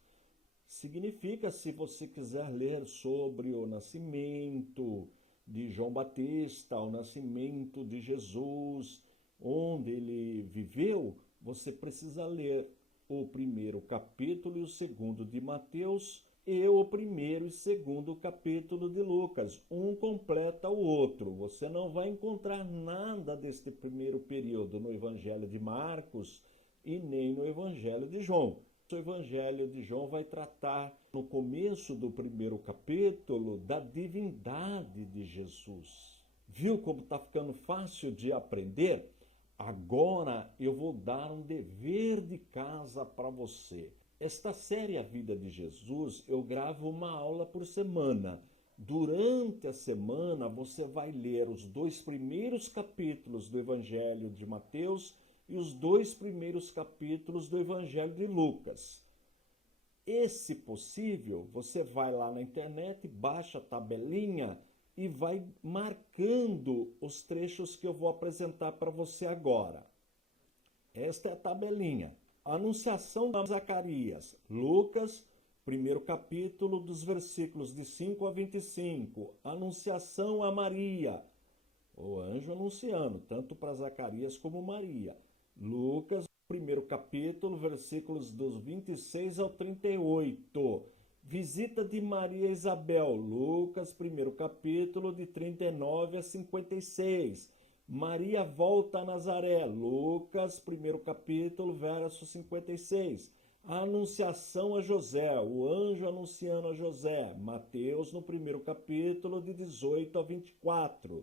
Significa, se você quiser ler sobre o nascimento de João Batista, o nascimento de Jesus, onde ele viveu, você precisa ler o primeiro capítulo e o segundo de Mateus e o primeiro e segundo capítulo de Lucas. Um completa o outro. Você não vai encontrar nada deste primeiro período no Evangelho de Marcos e nem no Evangelho de João. O Evangelho de João vai tratar, no começo do primeiro capítulo, da divindade de Jesus. Viu como está ficando fácil de aprender? Agora eu vou dar um dever de casa para você. Esta série A Vida de Jesus, eu gravo uma aula por semana. Durante a semana, você vai ler os 2 primeiros capítulos do Evangelho de Mateus e os 2 primeiros capítulos do Evangelho de Lucas. E, se possível, você vai lá na internet, baixa a tabelinha e vai marcando os trechos que eu vou apresentar para você agora. Esta é a tabelinha. Anunciação de Zacarias, Lucas, primeiro capítulo, dos versículos de 5 a 25. Anunciação a Maria, o anjo anunciando, tanto para Zacarias como Maria. Lucas, primeiro capítulo, versículos dos 26 ao 38. Visita de Maria a Isabel, Lucas, primeiro capítulo, de 39 a 56. Maria volta a Nazaré, Lucas, primeiro capítulo, verso 56. A anunciação a José, o anjo anunciando a José, Mateus, no primeiro capítulo, de 18 a 24.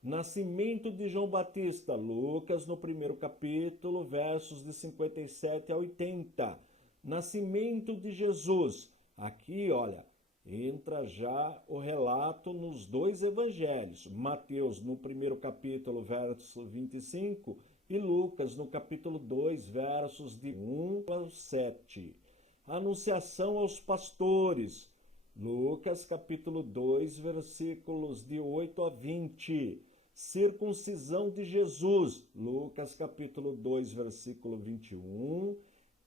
Nascimento de João Batista, Lucas, no primeiro capítulo, versos de 57 a 80. Nascimento de Jesus, aqui, olha, entra já o relato nos 2 evangelhos. Mateus, no primeiro capítulo, verso 25, e Lucas, no capítulo 2, versos de 1 ao 7. Anunciação aos pastores, Lucas, capítulo 2, versículos de 8 a 20. Circuncisão de Jesus, Lucas, capítulo 2, versículo 21.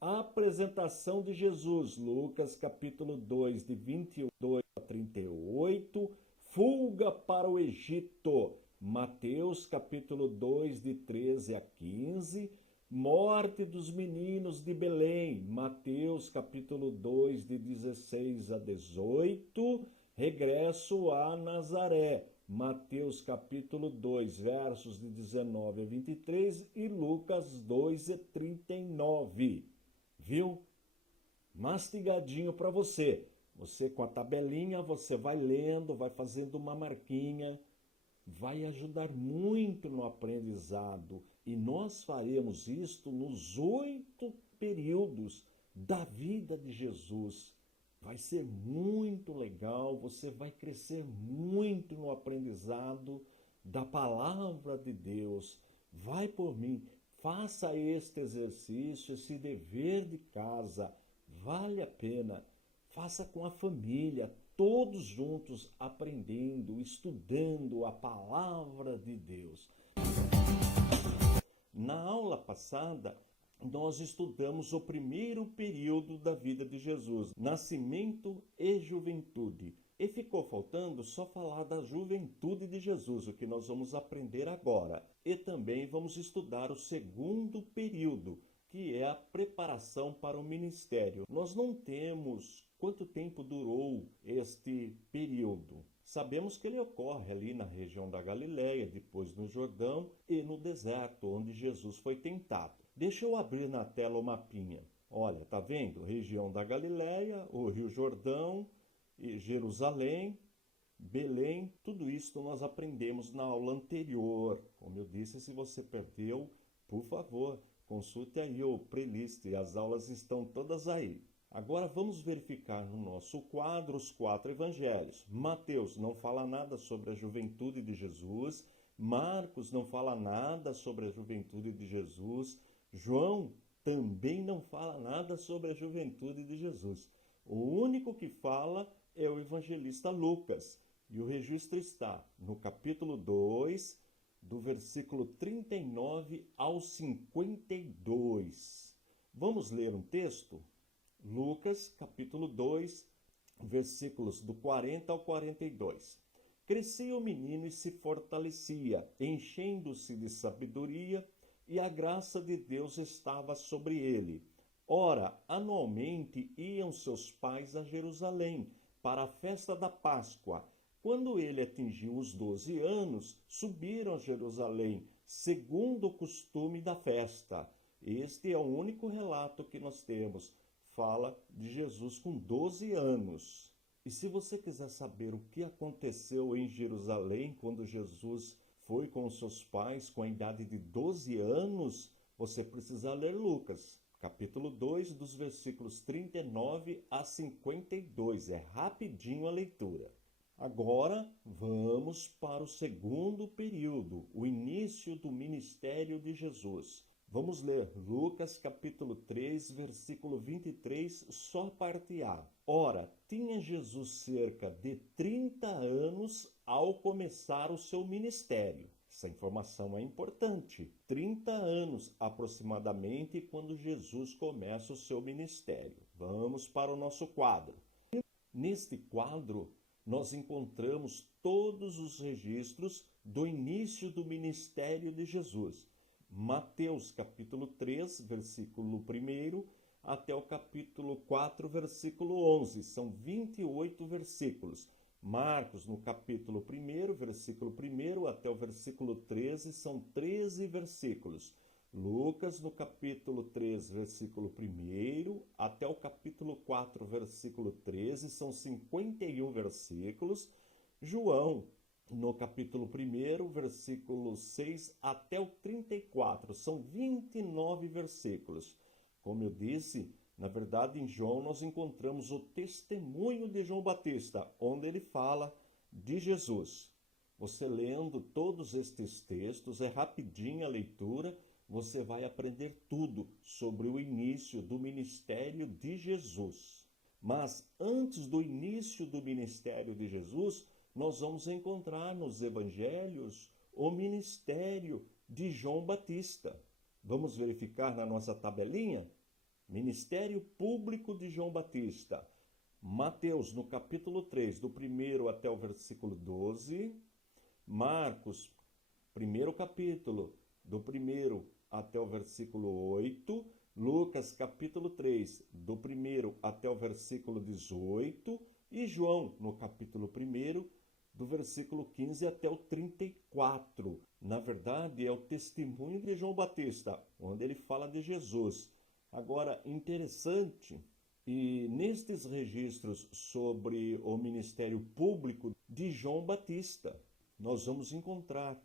Apresentação de Jesus, Lucas, capítulo 2, de 22 a 38. Fuga para o Egito, Mateus, capítulo 2, de 13 a 15. Morte dos meninos de Belém, Mateus, capítulo 2, de 16 a 18. Regresso a Nazaré, Mateus, capítulo 2, versos de 19 a 23. E Lucas 2 e 39. Viu? Mastigadinho para você. Você com a tabelinha, você vai lendo, vai fazendo uma marquinha. Vai ajudar muito no aprendizado. E nós faremos isto nos 8 períodos da vida de Jesus. Vai ser muito legal, você vai crescer muito no aprendizado da palavra de Deus. Vai por mim, faça este exercício, esse dever de casa. Vale a pena. Faça com a família, todos juntos, aprendendo, estudando a palavra de Deus. Na aula passada, nós estudamos o primeiro período da vida de Jesus, nascimento e juventude. E ficou faltando só falar da juventude de Jesus, o que nós vamos aprender agora. E também vamos estudar o segundo período, que é a preparação para o ministério. Nós não temos quanto tempo durou este período. Sabemos que ele ocorre ali na região da Galileia, depois no Jordão e no deserto, onde Jesus foi tentado. Deixa eu abrir na tela o mapinha. Olha, tá vendo? Região da Galileia, o Rio Jordão, e Jerusalém, Belém, tudo isso nós aprendemos na aula anterior. Como eu disse, se você perdeu, por favor, consulte aí o playlist, as aulas estão todas aí. Agora vamos verificar no nosso quadro os 4 evangelhos. Mateus não fala nada sobre a juventude de Jesus, Marcos não fala nada sobre a juventude de Jesus, João também não fala nada sobre a juventude de Jesus. O único que fala é o evangelista Lucas, e o registro está no capítulo 2, do versículo 39 ao 52. Vamos ler um texto? Lucas, capítulo 2, versículos do 40 ao 42. Crescia o menino e se fortalecia, enchendo-se de sabedoria, e a graça de Deus estava sobre ele. Ora, anualmente iam seus pais a Jerusalém, para a festa da Páscoa. Quando ele atingiu os 12 anos, subiram a Jerusalém, segundo o costume da festa. Este é o único relato que nós temos fala de Jesus com 12 anos. E se você quiser saber o que aconteceu em Jerusalém quando Jesus foi com seus pais com a idade de 12 anos, você precisa ler Lucas, capítulo 2, dos versículos 39 a 52. É rapidinho a leitura. Agora vamos para o segundo período, o início do ministério de Jesus. Vamos ler Lucas capítulo 3, versículo 23, só a parte A. Ora, tinha Jesus cerca de 30 anos ao começar o seu ministério. Essa informação é importante. 30 anos aproximadamente quando Jesus começa o seu ministério. Vamos para o nosso quadro. Neste quadro, nós encontramos todos os registros do início do ministério de Jesus. Mateus capítulo 3, versículo 1 até o capítulo 4, versículo 11. São 28 versículos. Marcos, no capítulo 1, versículo 1 até o versículo 13, são 13 versículos. Lucas, no capítulo 3, versículo 1 até o capítulo 4, versículo 13, são 51 versículos. João, no capítulo 1, versículo 6 até o 34, são 29 versículos. Como eu disse, na verdade, em João nós encontramos o testemunho de João Batista, onde ele fala de Jesus. Você lendo todos estes textos, é rapidinha a leitura, você vai aprender tudo sobre o início do ministério de Jesus. Mas antes do início do ministério de Jesus, nós vamos encontrar nos evangelhos o ministério de João Batista. Vamos verificar na nossa tabelinha? Ministério público de João Batista. Mateus, no capítulo 3, do 1 até o versículo 12. Marcos, primeiro capítulo, do 1 até o versículo 8. Lucas, capítulo 3, do 1 até o versículo 18. E João, no capítulo 1, do versículo 15 até o 34. Na verdade, é o testemunho de João Batista, onde ele fala de Jesus. Agora, interessante, e nestes registros sobre o ministério público de João Batista, nós vamos encontrar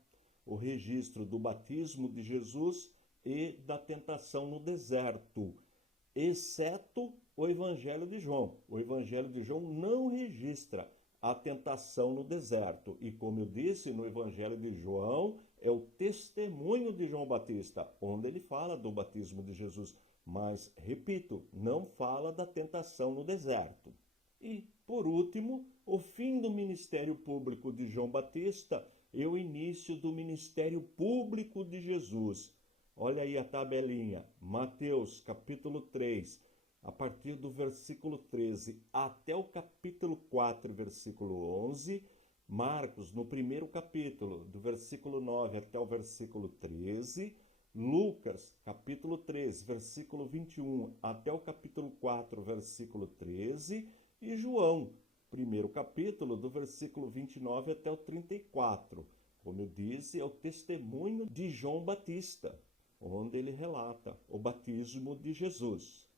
o registro do batismo de Jesus e da tentação no deserto, exceto o Evangelho de João. O Evangelho de João não registra a tentação no deserto. E como eu disse, no Evangelho de João é o testemunho de João Batista, onde ele fala do batismo de Jesus. Mas, repito, não fala da tentação no deserto. E, por último, o fim do ministério público de João Batista e o início do ministério público de Jesus. Olha aí a tabelinha. Mateus, capítulo 3, a partir do versículo 13 até o capítulo 4, versículo 11. Marcos, no primeiro capítulo, do versículo 9 até o versículo 13. Lucas, capítulo 3, versículo 21 até o capítulo 4, versículo 13. E João, primeiro capítulo, do versículo 29 até o 34. Como eu disse, é o testemunho de João Batista, onde ele relata o batismo de Jesus.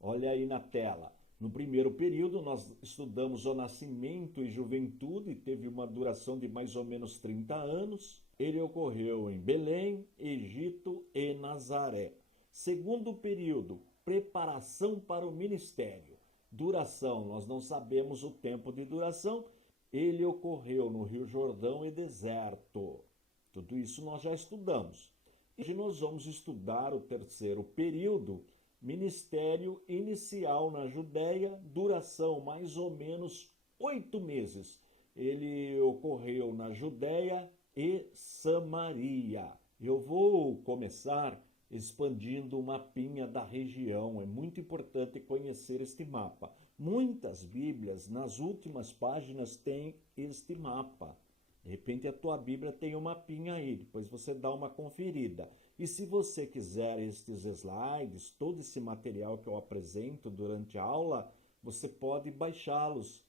Olha aí na tela. No primeiro período, nós estudamos o nascimento e juventude, teve uma duração de mais ou menos 30 anos. Ele ocorreu em Belém, Egito e Nazaré. Segundo período, preparação para o ministério. Duração, nós não sabemos o tempo de duração. Ele ocorreu no Rio Jordão e deserto. Tudo isso nós já estudamos. Hoje nós vamos estudar o terceiro período, ministério inicial na Judéia, duração mais ou menos 8 meses. Ele ocorreu na Judéia e Samaria. Eu vou começar expandindo o mapinha da região. É muito importante conhecer este mapa. Muitas Bíblias, nas últimas páginas, têm este mapa. De repente a tua Bíblia tem um mapinha aí, depois você dá uma conferida. E se você quiser estes slides, todo esse material que eu apresento durante a aula, você pode baixá-los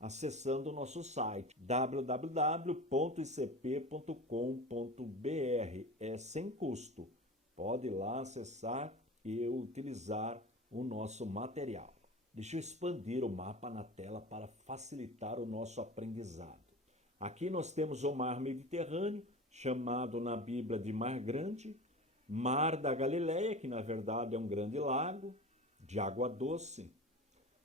acessando o nosso site www.icp.com.br. É sem custo. Pode ir lá acessar e utilizar o nosso material. Deixa eu expandir o mapa na tela para facilitar o nosso aprendizado. Aqui nós temos o mar Mediterrâneo, chamado na Bíblia de Mar Grande, Mar da Galileia, que na verdade é um grande lago de água doce,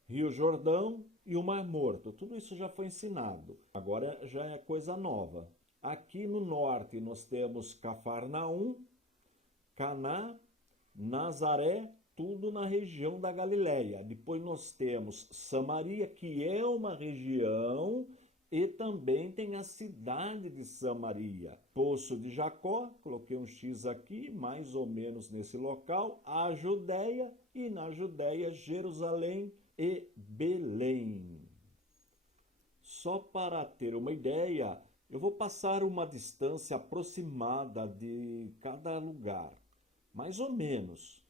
Rio Jordão e o Mar Morto. Tudo isso já foi ensinado, agora já é coisa nova. Aqui no norte nós temos Cafarnaum, Caná, Nazaré, tudo na região da Galileia. Depois nós temos Samaria, que é uma região, e também tem a cidade de Samaria. Poço de Jacó, coloquei um X aqui, mais ou menos nesse local. A Judéia, e na Judéia, Jerusalém e Belém. Só para ter uma ideia, eu vou passar uma distância aproximada de cada lugar. Mais ou menos.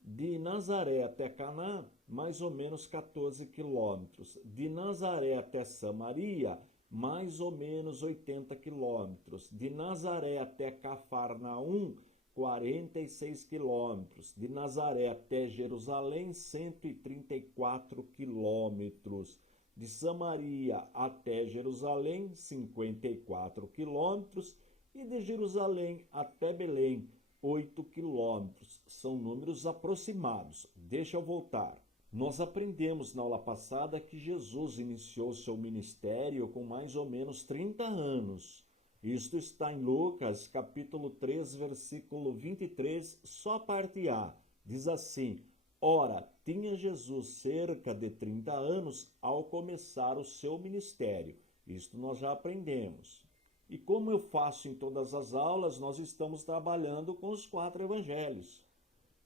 De Nazaré até Caná, mais ou menos 14 quilômetros. De Nazaré até Samaria, mais ou menos 80 quilômetros. De Nazaré até Cafarnaum, 46 quilômetros. De Nazaré até Jerusalém, 134 quilômetros. De Samaria até Jerusalém, 54 quilômetros. E de Jerusalém até Belém, 8 quilômetros. São números aproximados. Deixa eu voltar. Nós aprendemos na aula passada que Jesus iniciou seu ministério com mais ou menos 30 anos. Isto está em Lucas, capítulo 3, versículo 23, só a parte A. Diz assim: Ora, tinha Jesus cerca de 30 anos ao começar o seu ministério. Isto nós já aprendemos. E como eu faço em todas as aulas, nós estamos trabalhando com os 4 evangelhos,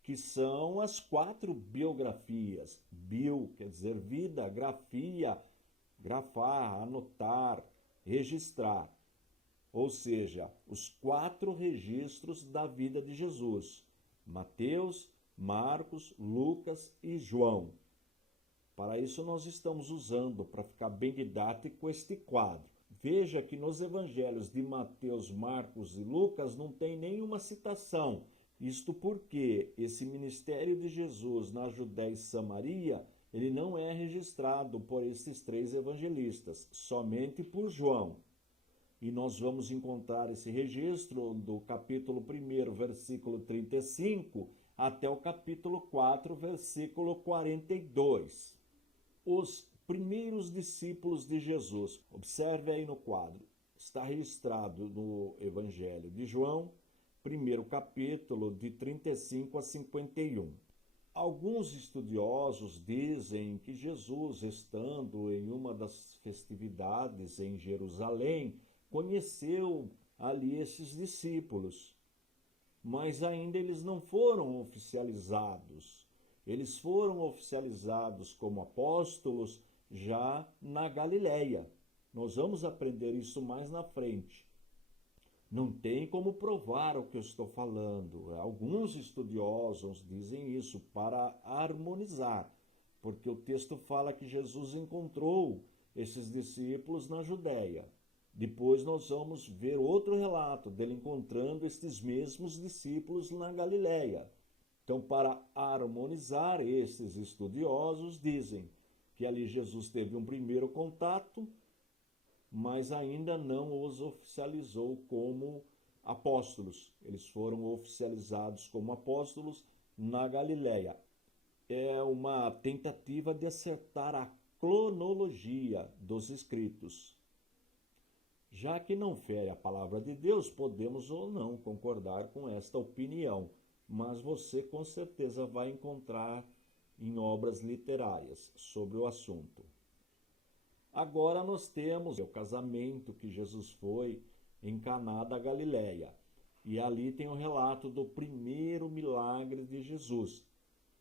que são as 4 biografias. Bio quer dizer vida, grafia, grafar, anotar, registrar. Ou seja, os 4 registros da vida de Jesus: Mateus, Marcos, Lucas e João. Para isso nós estamos usando, para ficar bem didático, este quadro. Veja que nos evangelhos de Mateus, Marcos e Lucas não tem nenhuma citação. Isto porque esse ministério de Jesus na Judéia e Samaria, ele não é registrado por esses 3 evangelistas, somente por João. E nós vamos encontrar esse registro do capítulo 1, versículo 35, até o capítulo 4, versículo 42. Os primeiros discípulos de Jesus. Observe aí no quadro. Está registrado no Evangelho de João, primeiro capítulo, de 35 a 51. Alguns estudiosos dizem que Jesus, estando em uma das festividades em Jerusalém, conheceu ali esses discípulos. Mas ainda eles não foram oficializados. Eles foram oficializados como apóstolos já na Galileia. Nós vamos aprender isso mais na frente. Não tem como provar o que eu estou falando. Alguns estudiosos dizem isso para harmonizar, porque o texto fala que Jesus encontrou esses discípulos na Judéia. Depois nós vamos ver outro relato dele encontrando estes mesmos discípulos na Galileia. Então, para harmonizar, esses estudiosos dizem que ali Jesus teve um primeiro contato, mas ainda não os oficializou como apóstolos. Eles foram oficializados como apóstolos na Galileia. É uma tentativa de acertar a cronologia dos escritos. Já que não fere a palavra de Deus, podemos ou não concordar com esta opinião, mas você com certeza vai encontrar em obras literárias sobre o assunto. Agora nós temos o casamento que Jesus foi em Caná da Galileia. E ali tem o relato do primeiro milagre de Jesus,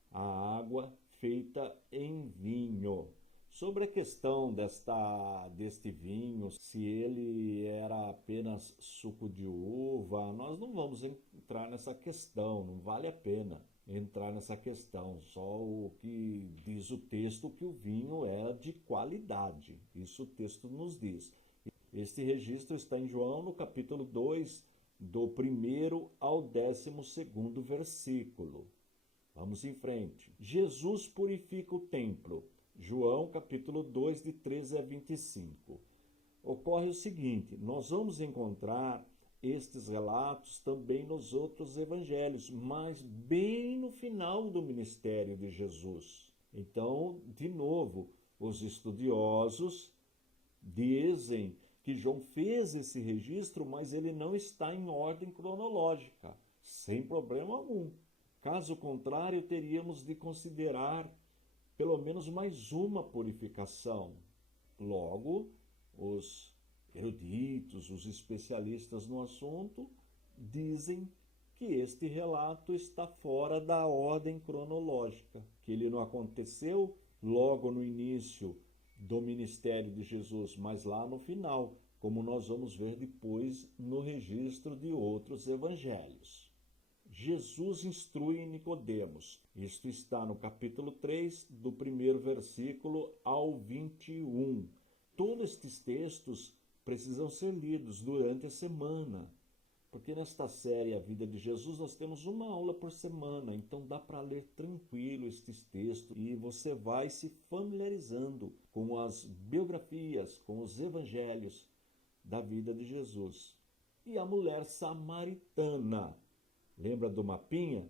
a água feita em vinho. Sobre a questão deste vinho, se ele era apenas suco de uva, nós não vamos entrar nessa questão, não vale a pena entrar nessa questão. Só o que diz o texto que o vinho era de qualidade, isso o texto nos diz. Este registro está em João no capítulo 2, do 1º ao 12º versículo. Vamos em frente. Jesus purifica o templo. João capítulo 2, de 13 a 25. Ocorre o seguinte, nós vamos encontrar estes relatos também nos outros evangelhos, mas bem no final do ministério de Jesus. Então, de novo, os estudiosos dizem que João fez esse registro, mas ele não está em ordem cronológica, sem problema algum. Caso contrário, teríamos de considerar pelo menos mais uma purificação. Logo, os eruditos, os especialistas no assunto, dizem que este relato está fora da ordem cronológica, que ele não aconteceu logo no início do ministério de Jesus, mas lá no final, como nós vamos ver depois no registro de outros evangelhos. Jesus instrui Nicodemos. Isto está no capítulo 3, do primeiro versículo ao 21. Todos estes textos precisam ser lidos durante a semana, porque nesta série A Vida de Jesus nós temos uma aula por semana, então dá para ler tranquilo estes textos e você vai se familiarizando com as biografias, com os evangelhos da vida de Jesus. E a mulher samaritana, lembra do mapinha?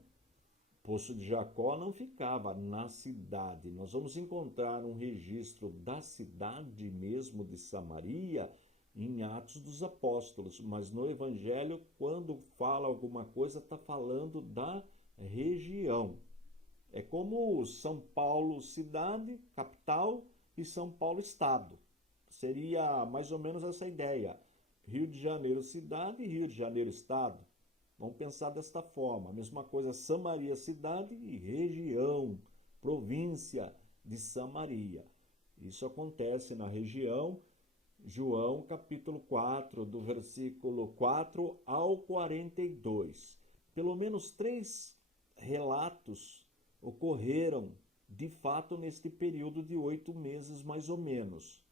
Poço de Jacó não ficava na cidade. Nós vamos encontrar um registro da cidade mesmo de Samaria em Atos dos Apóstolos, mas no Evangelho, quando fala alguma coisa, está falando da região. É como São Paulo cidade, capital, e São Paulo estado. Seria mais ou menos essa ideia. Rio de Janeiro cidade e Rio de Janeiro estado. Vamos pensar desta forma. A mesma coisa, Samaria cidade e região, província de Samaria. Isso acontece na região. João capítulo 4, do versículo 4 ao 42. Pelo menos 3 relatos ocorreram, de fato, neste período de 8 meses, mais ou menos,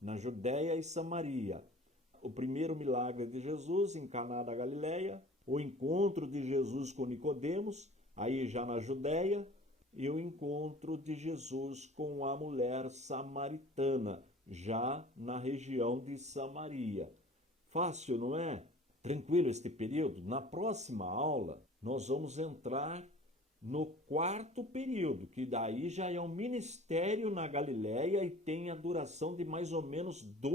na Judéia e Samaria. O primeiro milagre de Jesus em Caná da Galileia, o encontro de Jesus com Nicodemos, aí já na Judéia, e o encontro de Jesus com a mulher samaritana, já na região de Samaria. Fácil, não é? Tranquilo este período? Na próxima aula, nós vamos entrar no 4º período, que daí já é um ministério na Galileia e tem a duração de mais ou menos 2